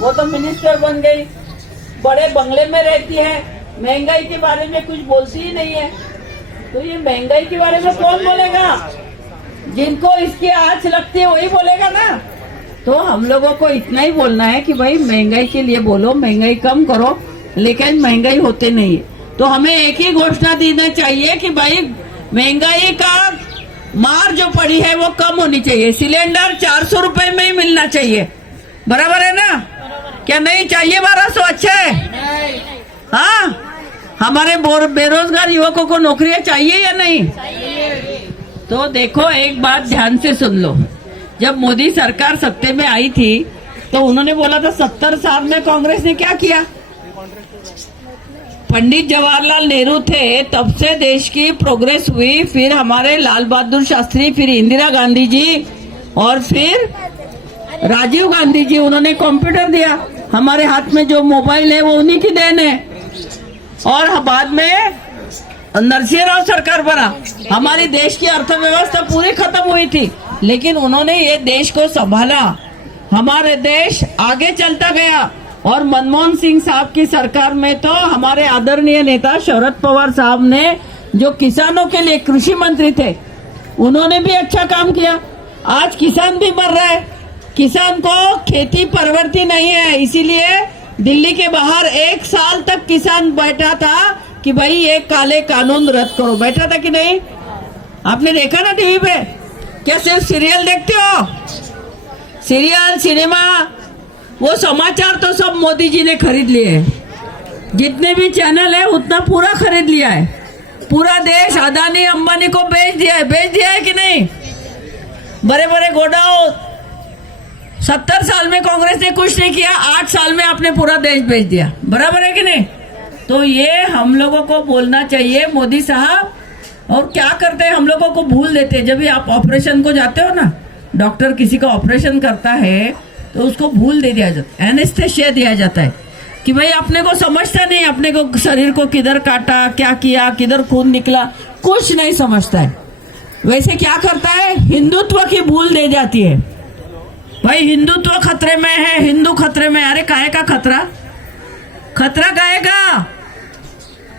वो तो मिनिस्टर बन गई, बड़े बंगले में रहती है, महंगाई के बारे में कुछ बोलती ही नहीं है। तो ये महंगाई के बारे में कौन बोलेगा? जिनको इसकी आँच लगती है वही बोलेगा ना। तो हम लोगों को इतना ही बोलना है कि भाई महंगाई के लिए बोलो, महंगाई कम करो, लेकिन महंगाई होते नहीं है। तो हमें एक ही घोषणा देना चाहिए कि भाई महंगाई का मार जो पड़ी है वो कम होनी चाहिए। सिलेंडर 400 रुपए में ही मिलना चाहिए, बराबर है ना? क्या नहीं चाहिए 1200? अच्छा है। हाँ, हमारे बेरोजगार युवकों को नौकरियां चाहिए या नहीं? तो देखो, एक बात ध्यान से सुन लो। जब मोदी सरकार सत्ते में आई थी तो उन्होंने बोला था 70 साल में कांग्रेस ने क्या किया। पंडित जवाहरलाल नेहरू थे, तब से देश की प्रोग्रेस हुई। फिर हमारे लाल बहादुर शास्त्री, फिर इंदिरा गांधी जी और फिर राजीव गांधी जी, उन्होंने कंप्यूटर दिया। हमारे हाथ में जो मोबाइल है वो उन्हीं की देन है। और बाद में नरसिंह राव सरकार बना, हमारी देश की अर्थव्यवस्था पूरी खत्म हुई थी, लेकिन उन्होंने ये देश को संभाला, हमारे देश आगे चलता गया। और मनमोहन सिंह साहब की सरकार में तो हमारे आदरणीय नेता शरद पवार साहब ने, जो किसानों के लिए कृषि मंत्री थे, उन्होंने भी अच्छा काम किया। आज किसान भी मर रहा है, किसान को खेती परवड़ती नहीं है, इसीलिए दिल्ली के बाहर 1 साल तक किसान बैठा था कि भाई ये काले कानून रद्द करो। बैठा था कि नहीं? आपने देखा ना टीवी पे? क्या सिर्फ सीरियल देखते हो? सीरियल, सिनेमा, वो समाचार तो सब मोदी जी ने खरीद लिए हैं। जितने भी चैनल है उतना पूरा खरीद लिया है। पूरा देश अदानी अंबानी को बेच दिया है कि नहीं? बड़े बड़े गोडाउन। 70 साल में कांग्रेस ने कुछ नहीं किया, 8 साल में आपने पूरा देश बेच दिया, बराबर है कि नहीं? तो ये हम लोगों को बोलना चाहिए, मोदी साहब। और क्या करते हैं, हम लोगों को भूल देते हैं। जब भी आप ऑपरेशन को जाते हो ना, डॉक्टर किसी का ऑपरेशन करता है तो उसको भूल दे दिया जाता है, एनेस्थेसिया दिया जाता है कि भाई अपने को समझता नहीं, अपने को शरीर को किधर काटा, क्या किया, किधर खून निकला, कुछ नहीं समझता है। वैसे क्या करता है, हिंदुत्व की भूल दे जाती है। भाई हिंदुत्व खतरे में है, हिंदू खतरे में। अरे काहे का खतरा? खतरा काहे का?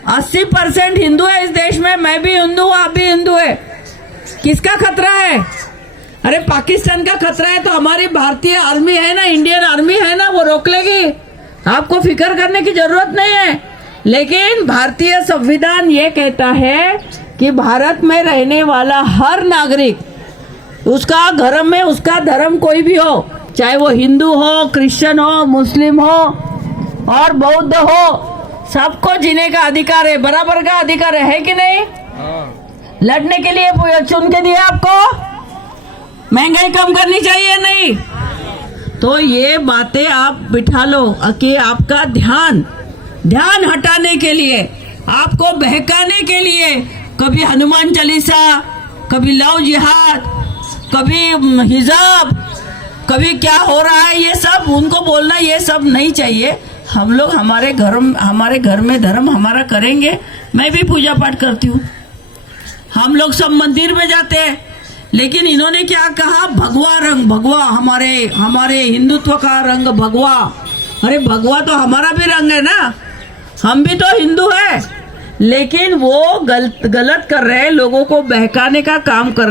80% हिंदू है इस देश में। मैं भी हिंदू हूँ, आप भी हिंदू है। किसका खतरा है? अरे पाकिस्तान का खतरा है तो हमारी भारतीय आर्मी है ना, इंडियन आर्मी है ना, वो रोक लेगी। आपको फिक्र करने की जरूरत नहीं है। लेकिन भारतीय संविधान ये कहता है कि भारत में रहने वाला हर नागरिक, उसका धर्म में, उसका धर्म कोई भी हो, चाहे वो हिंदू हो, क्रिश्चियन हो, मुस्लिम हो और बौद्ध हो, सबको जीने का अधिकार है, बराबर का अधिकार है कि नहीं? लड़ने के लिए चुन के दिया आपको। महंगाई कम करनी चाहिए नहीं? तो ये बातें आप बिठा लो कि आपका ध्यान हटाने के लिए, आपको बहकाने के लिए, कभी हनुमान चालीसा, कभी लव जिहाद, कभी हिजाब, कभी क्या हो रहा है, ये सब उनको बोलना, ये सब नहीं चाहिए। हम लोग हमारे घर में धर्म हमारा करेंगे। मैं भी पूजा पाठ करती हूँ, हम लोग सब मंदिर में जाते हैं। लेकिन इन्होंने क्या कहा, भगवा रंग, भगवा हमारे हिंदुत्व का रंग भगवा। अरे भगवा तो हमारा भी रंग है ना, हम भी तो हिंदू है। लेकिन वो गलत कर रहे हैं, लोगों को बहकाने का काम कर रहे हैं।